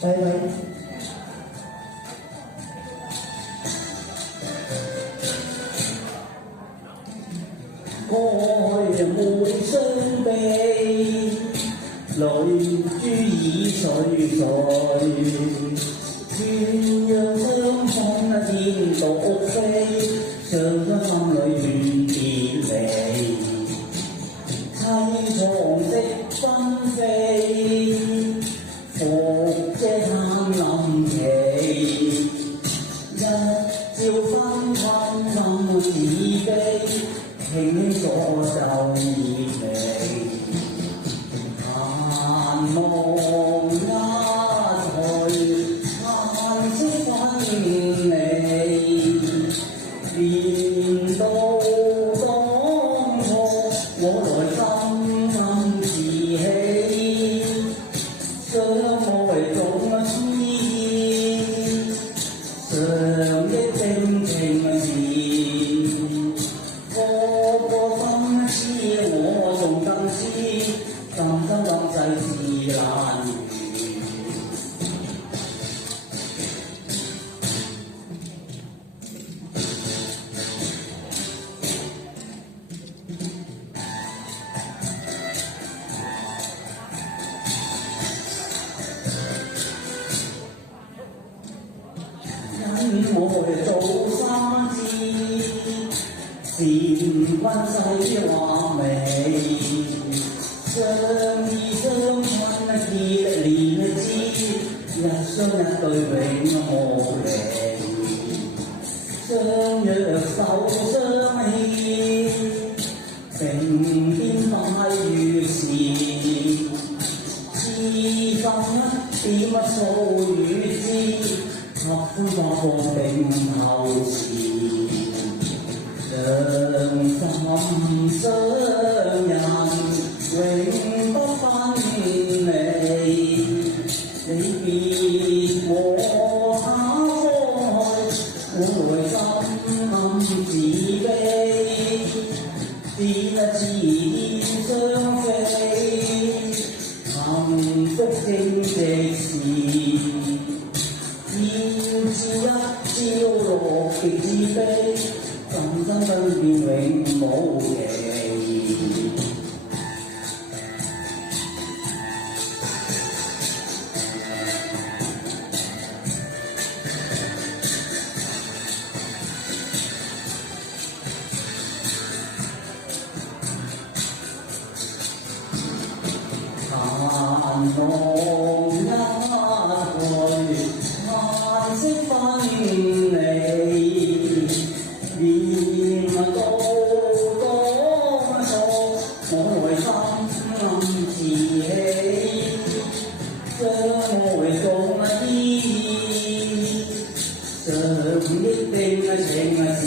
喂喂，愛沒傷悲，淚珠已碎碎，鸳鸯雙雙天獨飛，上咗心裏願別離，凄愴色紛飛，復遮貪臨期，一朝昏昏心似悲，輕鎖就熱眉，閒夢一去，嘆息分離，連到當初我來深深自喜，相愛總痴意，常憶定情時，個心痴我仲更痴，今生今世事難預。因我做三枝，禪君世話美，相依相親結連枝，一雙一對永無離，相約手相牽，並肩快月時，痴心一點數與之。合歡花放並後時，兩心相印，永不分離。你別和他開，我內心暗自悲。只得痴天相飛，幸福正直時。要知一朝落極自悲，今生分別永無期。閒夢一去，嘆息分離，連到當初我內心暗自喜，將愛總依依，常憶定情時。